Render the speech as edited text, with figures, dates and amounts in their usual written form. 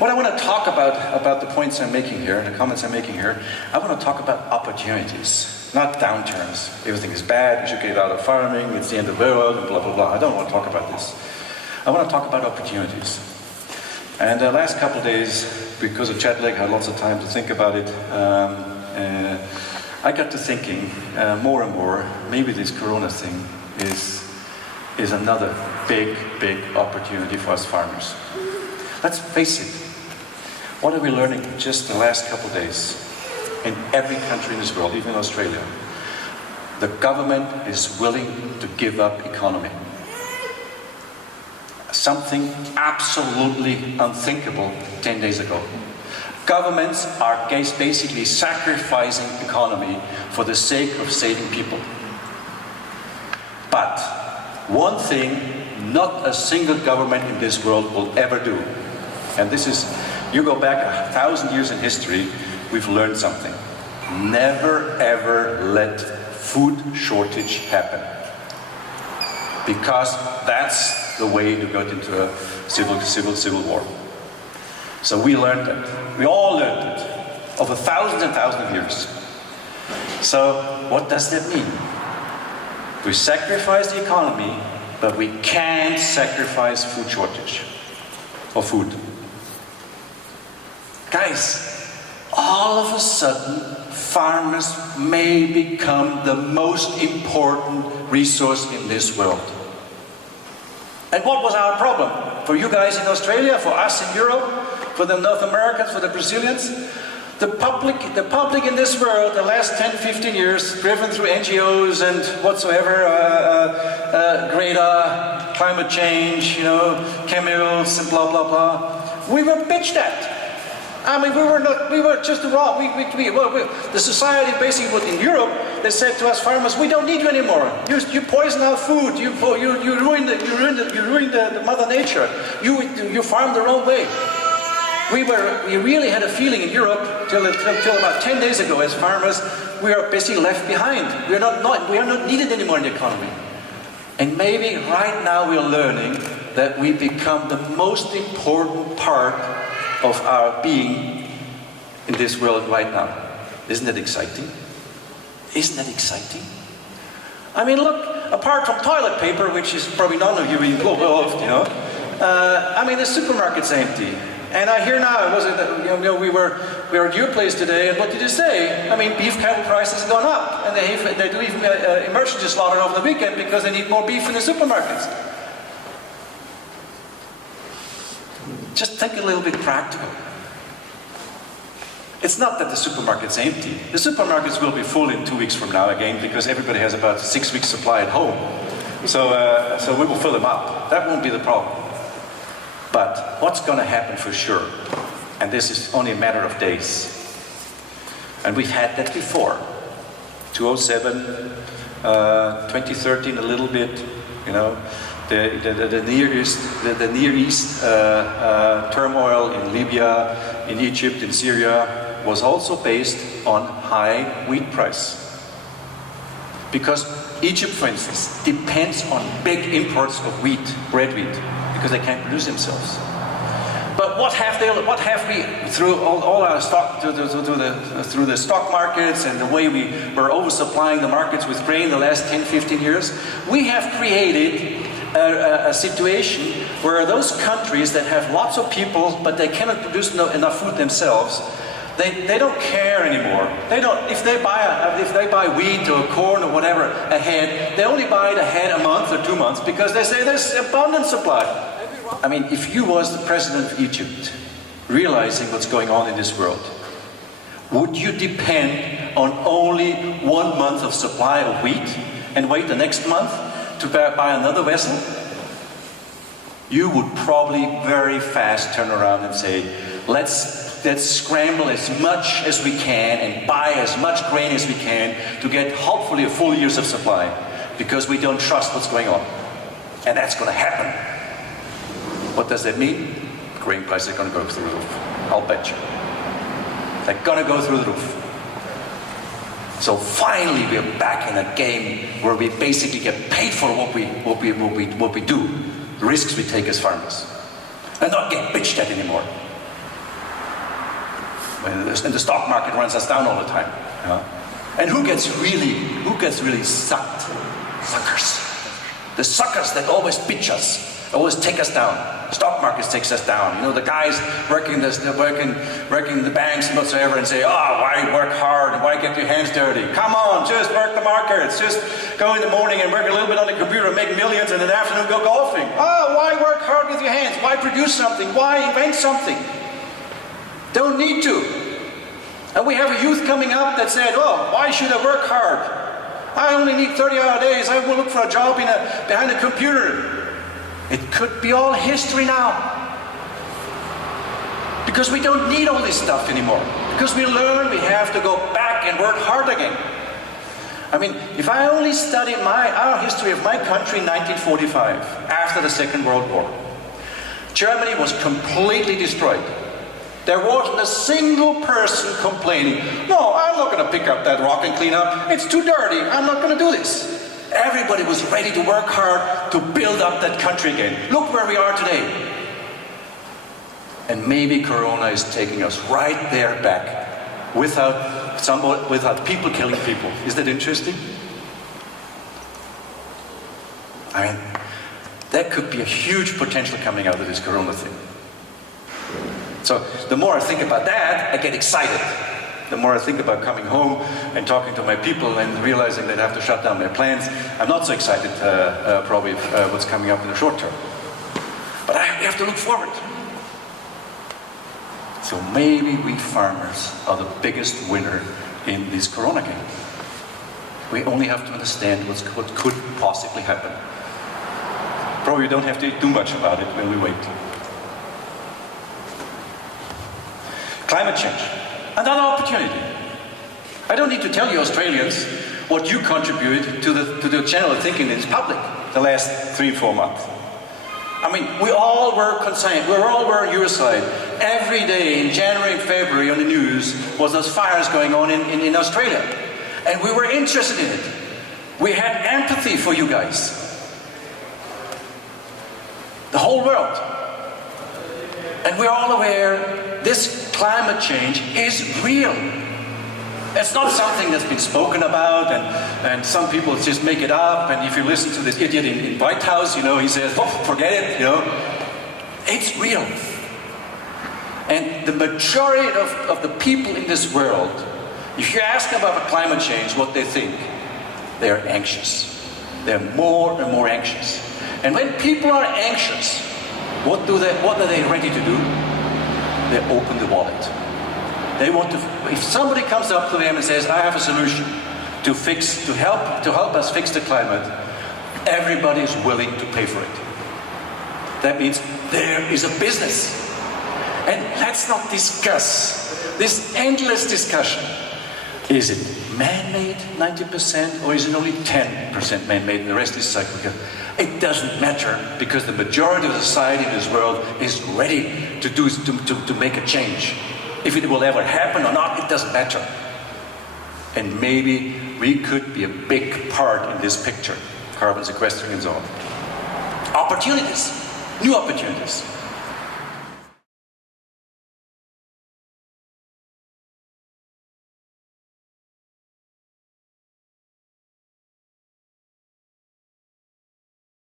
what I want to talk about the points I'm making here, the comments I'm making here, I want to talk about opportunities, not downturns. Everything is bad, we should get out of farming, it's the end of the world, and blah, blah, blah. I don't want to talk about this. I want to talk about opportunities. And the last couple of days, because of jet lag, I had lots of time to think about it. I got to thinking more and more, maybe this Corona thing is another big, big opportunity for us farmers. Let's face it, what are we learning just the last couple of days? In every country in this world, even Australia, the government is willing to give up economy. Something absolutely unthinkable 10 days ago. Governments are basically sacrificing economy for the sake of saving people. But one thing not a single government in this world will ever do, and this is, you go back 1,000 years in history, we've learned something. Never ever let food shortage happen. Because that's the way to get into a civil war. So we learned that. We all learned it over thousands and thousands of years. So what does that mean? We sacrifice the economy, but we can't sacrifice food shortage or food. Guys, all of a sudden, farmers may become the most important resource in this world. And what was our problem? For you guys in Australia, for us in Europe, for the North Americans, for the Brazilians, the public in this world, the last 10, 15 years, driven through NGOs and whatsoever, Greta, climate change, chemicals and blah, blah, blah, we were bitched at. I mean, we were just wrong. The society basically in Europe, they said to us farmers, we don't need you anymore. You poison our food. You ruin the mother nature. You farm the wrong way. We really had a feeling in Europe till about 10 days ago as farmers, we are basically left behind. We are not needed anymore in the economy. And maybe right now we are learning that we become the most important part of our being in this world right now. Isn't that exciting? Isn't that exciting? I mean, look, apart from toilet paper, which is probably none of you involved, I mean, the supermarket's empty. And I hear now, we were at your place today, and what did you say? I mean, beef cattle prices have gone up, and they do even emergency slaughter over the weekend because they need more beef in the supermarkets. Just think a little bit practical. It's not that the supermarket's empty. The supermarkets will be full in 2 weeks from now again because everybody has about 6 weeks supply at home. So we will fill them up. That won't be the problem. But what's going to happen for sure, and this is only a matter of days, and we've had that before, 2007, 2013 a little bit, the Near East turmoil in Libya, in Egypt, in Syria was also based on high wheat price. Because Egypt, for instance, depends on big imports of wheat, red wheat, because they can't produce themselves. But what have we, through all our stock, through the stock markets and the way we were oversupplying the markets with grain the last 10, 15 years, we have created a situation where those countries that have lots of people but they cannot produce enough food themselves, they don't care anymore. They don't. If they buy wheat or corn or whatever ahead, they only buy it ahead a month or 2 months because they say there's abundant supply. I mean, if you was the president of Egypt, realizing what's going on in this world, would you depend on only 1 month of supply of wheat and wait the next month to buy another vessel? You would probably very fast turn around and say, let's scramble as much as we can and buy as much grain as we can to get hopefully a full year's of supply, because we don't trust what's going on. And that's going to happen. What does that mean? Grain prices are going to go through the roof. I'll bet you. They're going to go through the roof. So finally we're back in a game where we basically get paid for what we do, the risks we take as farmers, and not get bitched at anymore. And the stock market runs us down all the time. And who gets really sucked? Suckers. The suckers that always bitch us, always take us down. Stock market takes us down. You know, the guys working the banks and whatsoever and say, why work hard? Why get your hands dirty? Come on, just work the markets. Just go in the morning and work a little bit on the computer and make millions, and in the afternoon go golfing. Why work hard with your hands? Why produce something? Why invent something? Don't need to. And we have a youth coming up that said, why should I work hard? I only need 30-hour days. I will look for a job behind a computer. It could be all history now. Because we don't need all this stuff anymore. Because we learn we have to go back and work hard again. I mean, if I only study our history of my country in 1945, after the Second World War, Germany was completely destroyed. There wasn't a single person complaining, no, I'm not going to pick up that rock and clean up. It's too dirty. I'm not going to do this. Everybody was ready to work hard to build up that country again. Look where we are today. And maybe Corona is taking us right there back without people killing people. Is that interesting? I mean, that could be a huge potential coming out of this Corona thing. So the more I think about that, I get excited. The more I think about coming home and talking to my people and realizing that I have to shut down their plants, I'm not so excited probably what's coming up in the short term. But we have to look forward. So maybe we farmers are the biggest winner in this Corona game. We only have to understand what could possibly happen. Probably don't have to do much about it when we wait. Climate change, another opportunity. I don't need to tell you Australians what you contribute to the general thinking in this public the last 3-4 months. I mean, we all were concerned, we all were on your side. Every day in January and February on the news was those fires going on in Australia. And we were interested in it. We had empathy for you guys. The whole world. And we're all aware this climate change is real. It's not something that's been spoken about and some people just make it up, and if you listen to this idiot in White House, you know, he says, forget it, you know. It's real. And the majority of the people in this world, if you ask them about climate change, what they think, they're anxious. They're more and more anxious. And when people are anxious, what are they ready to do? They open the wallet. They want to, if somebody comes up to them and says, I have a solution to help us fix the climate, everybody is willing to pay for it. That means there is a business. And let's not discuss this endless discussion. Is it man-made 90% or is it only 10% man-made and the rest is cyclical? It doesn't matter, because the majority of society in this world is ready to make a change. If it will ever happen or not, it doesn't matter. And maybe we could be a big part in this picture, carbon sequestering and so on. Opportunities, new opportunities.